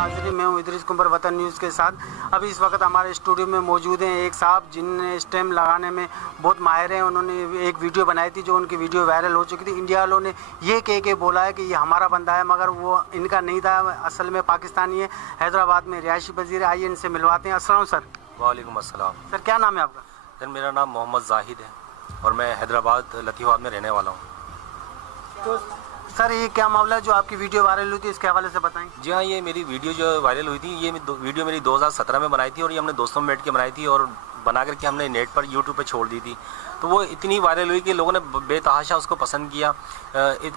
नाज़रीन, मैं हूं इदरीस कुंबर वतन न्यूज़ के साथ। अभी इस वक्त हमारे स्टूडियो में मौजूद हैं एक साहब जिनने स्टेम लगाने में बहुत माहिर हैं। उन्होंने एक वीडियो बनाई थी, जो उनकी वीडियो वायरल हो चुकी थी। इंडिया वालों ने ये कह के बोला है कि ये हमारा बंदा है, मगर वो इनका नहीं था, असल में पाकिस्तानी है, हैदराबाद में रिहायशी पजीर। आइए इनसे मिलवाते हैं। अस्सलाम सर। वालेकुम अस्सलाम। सर क्या नाम है आपका? सर मेरा नाम मोहम्मद जाहिद है और मैं हैदराबाद लतीफ़ाबाद में रहने वाला हूँ। तो सर ये क्या मामला है जो आपकी वीडियो वायरल हुई थी, इसके हवाले से बताएंगे? जी हाँ, ये मेरी वीडियो जो वायरल हुई थी, ये वीडियो मेरी 2017 में बनाई थी और ये हमने दोस्तों में बैठ के बनाई थी और बना करके हमने नेट पर यूट्यूब पे छोड़ दी थी। तो वो इतनी वायरल हुई कि लोगों ने बेतहाशा उसको पसंद किया।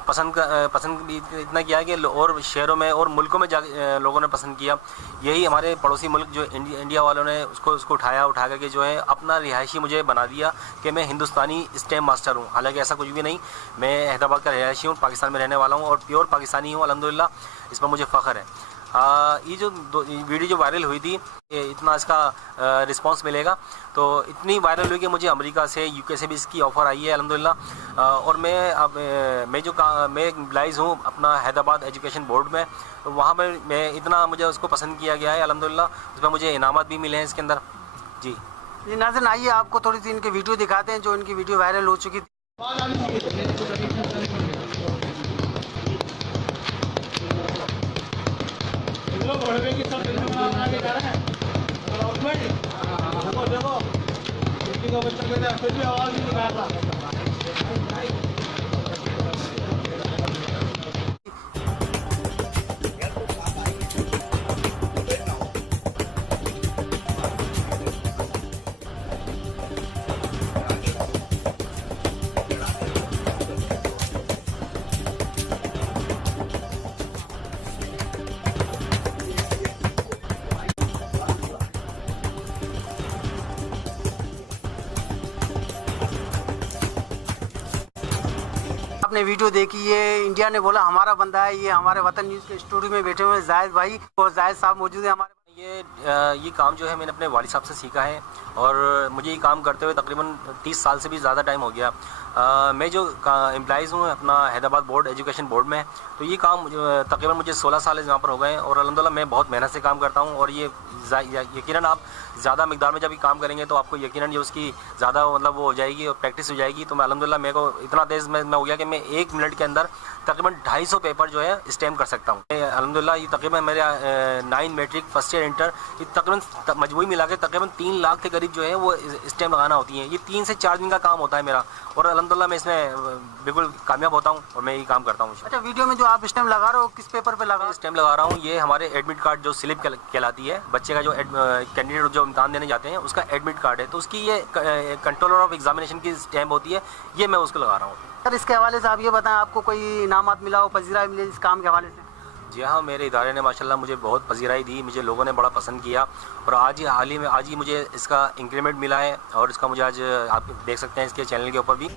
पसंद भी इतना किया कि और शहरों में और मुल्कों में लोगों ने पसंद किया। यही हमारे पड़ोसी मुल्क जो इंडिया वालों ने उसको उठा करके जो है अपना रिहायशी मुझे बना दिया कि मैं हिंदुस्तानी स्टेम मास्टर हूँ। हालांकि ऐसा कुछ भी नहीं, मैं हैदराबाद का रिहायशी हूँ, पाकिस्तान में रहने वाला हूँ और प्योर पाकिस्तानी हूँ अल्हम्दुलिल्लाह। इस पर मुझे फ़ख्र है। ये जो वीडियो जो वायरल हुई थी, इतना इसका रिस्पांस मिलेगा, तो इतनी वायरल हुई कि मुझे अमेरिका से, यूके से भी इसकी ऑफ़र आई है अल्हम्दुलिल्लाह। और मैं एम्प्लॉइज़ हूँ अपना हैदराबाद एजुकेशन बोर्ड में, तो वहाँ पर मैं इतना मुझे उसको पसंद किया गया है अल्हम्दुलिल्लाह। उसमें मुझे इनामत भी मिले हैं इसके अंदर। जी नाज़रीन, आइए आपको थोड़ी सी इनकी वीडियो दिखाते हैं जो इनकी वीडियो वायरल हो चुकी थी। आपने वीडियो देखी, ये इंडिया ने बोला हमारा बंदा है। ये हमारे वतन न्यूज़ के स्टूडियो में बैठे हुए जाहिद भाई और जाहिद साहब मौजूद है हमारे। ये काम जो है मैंने अपने वालिद साहब से सीखा है और मुझे ये काम करते हुए तकरीबन 30 साल से भी ज़्यादा टाइम हो गया। मैं जो एम्प्लॉइज़ हूँ अपना हैदराबाद बोर्ड एजुकेशन बोर्ड में, तो ये काम तकरीबन मुझे 16 साल यहाँ पर हो गए हैं और अल्हम्दुलिल्लाह मैं बहुत मेहनत से काम करता हूँ। और ये यकीनन आप ज़्यादा मिकदार में जब भी काम करेंगे तो आपको यकीनन जो उसकी ज़्यादा मतलब वो हो जाएगी और प्रैक्टिस हो जाएगी। तो मैं अल्हम्दुलिल्लाह मेरे को इतना तेज़ मैं हो गया कि मैं 1 मिनट के अंदर तकरीबन 250 पेपर जो है स्टैम्प कर सकता हूँ। अल्हम्दुलिल्लाह ये तकरीबन मेरे 9 मैट्रिक फर्स्ट ईयर इंटर ये तकरीबन मजमूई मिला के तकरीबन 3 लाख के करीब जो है वो स्टैम्प लगाना होती है। ये 3 से 4 दिन का काम होता है मेरा और अल्हम्दुलिल्लाह मैं इसमें बिल्कुल कामयाब होता हूँ और मैं ये काम करता हूँ। अच्छा, वीडियो में जो आप स्टैम्प लगा रहे हो किस पेपर पे लगा? स्टैम्प लगा रहा हूँ, ये हमारे एडमिट कार्ड जो स्लिप कहलाती है, बच्चे का जो कैंडिडेट जो इम्तहान देने जाते हैं उसका एडमिट कार्ड है, तो उसकी ये कंट्रोलर ऑफ एग्जामिनेशन की स्टैम्प होती है, ये मैं उसको लगा रहा हूँ। सर इसके हवाले से आप ये बताएं, आपको कोई इनामत मिला हो, पजीराई मिली इस काम के हवाले से? जी हाँ, मेरे इदारे ने माशाल्लाह मुझे बहुत पजीराई दी, मुझे लोगों ने बड़ा पसंद किया और हाल ही मुझे इसका इंक्रीमेंट मिला है और इसका मुझे आज आप देख सकते हैं इसके चैनल के ऊपर भी।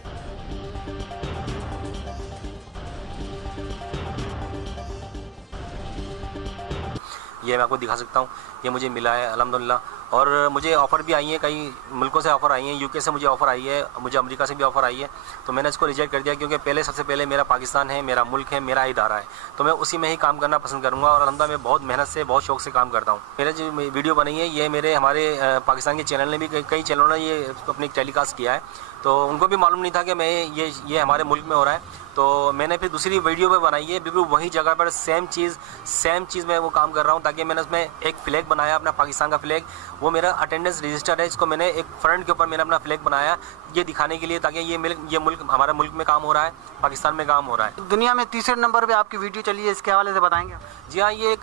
ये मैं आपको दिखा सकता हूँ, ये मुझे मिला है अल्हम्दुलिल्लाह। और मुझे ऑफ़र भी आई है, कई मुल्कों से ऑफ़र आई हैं, यूके से मुझे ऑफ़र आई है, मुझे अमेरिका से भी ऑफ़र आई है। तो मैंने इसको रिजेक्ट कर दिया क्योंकि सबसे पहले मेरा पाकिस्तान है, मेरा मुल्क है, मेरा इदारा है, तो मैं उसी में ही काम करना पसंद करूँगा और अल्हम्दुलिल्लाह मैं बहुत मेहनत से, बहुत शौक़ से काम करता हूँ। मेरा जो वीडियो बनी है ये हमारे पाकिस्तान के चैनल ने भी कई चैनलों ने ये अपनी टेलीकास्ट किया है, तो उनको भी मालूम नहीं था कि मैं ये हमारे मुल्क में हो रहा है। तो मैंने फिर दूसरी वीडियो में बनाई है, बिल्कुल वही जगह पर सेम चीज़ मैं वो काम कर रहा हूँ, ताकि मैंने उसमें एक फ्लैग बनाया अपना पाकिस्तान का फ्लैग, वो मेरा अटेंडेंस रजिस्टर है, इसको मैंने एक फ्रंट के ऊपर मैंने अपना फ्लैग बनाया ये दिखाने के लिए, ताकि ये मुल्क हमारा मुल्क में काम हो रहा है, पाकिस्तान में काम हो रहा है। दुनिया में तीसरे नंबर पर आपकी वीडियो चली है, इसके हवाले से बताएँगे? जी हाँ, ये एक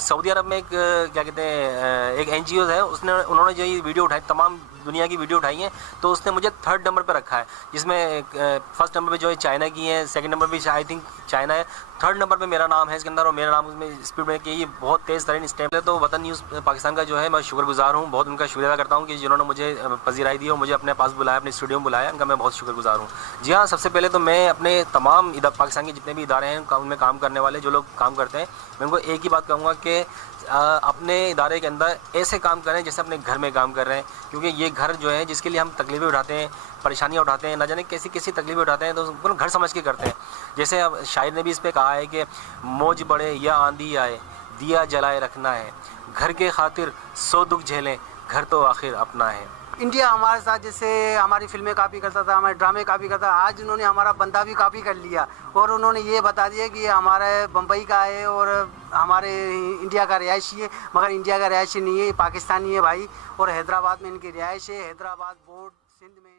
सऊदी अरब में एक क्या कहते हैं एक NGO है, उन्होंने जो ये वीडियो उठाई, तमाम दुनिया की वीडियो उठाई है, तो उसने मुझे 3rd नंबर पर रखा है, जिसमें 1st नंबर पे जो है चाइना की है, 2nd नंबर भी आई थिंक चाइना है, 3rd नंबर पे मेरा नाम है इसके अंदर और मेरा नाम उसमें स्पीड में कि ये बहुत तेज़ तरीन स्टेप है। तो वतन न्यूज़ पाकिस्तान का जो है मैं शुक्रगुजार हूँ, बहुत उनका शुक्रिया अदा करता हूँ कि जिन्होंने मुझे पजीराई दी और मुझे अपने पास बुलाया, अपने स्टूडियो में बुलाया, उनका मैं बहुत शुक्रगुजार हूँ। जी हाँ, सबसे पहले तो मैं अपने तमाम पाकिस्तान के जितने भी इदारे हैं उनमें काम करने वाले जो लोग काम करते हैं, मैं उनको एक ही बात कहूँगा कि अपने इदारे के अंदर ऐसे काम करें जैसे अपने घर में काम कर रहे हैं, क्योंकि ये घर जो है जिसके लिए हम तकलीफ़ें उठाते हैं, परेशानियाँ उठाते हैं, ना जाने कैसी तकलीफ़ें उठाते हैं, तो उनको घर समझ के करते हैं। जैसे अब शायर ने भी इस पर कहा है कि मौज बढ़े या आंधी आए, दिया जलाए रखना है, घर के खातिर 100 दुख झेलें, घर तो आखिर अपना है। इंडिया हमारे साथ जैसे हमारी फिल्में कॉपी करता था, हमारे ड्रामे कॉपी करता था, आज उन्होंने हमारा बंदा भी कॉपी कर लिया और उन्होंने ये बता दिया कि ये हमारे बम्बई का है और हमारे इंडिया का रिहायशी है, मगर इंडिया का रिहायशी नहीं है, ये पाकिस्तानी है भाई। और हैदराबाद में इनकी रिहाइश है, हैदराबाद बोर्ड सिंध में।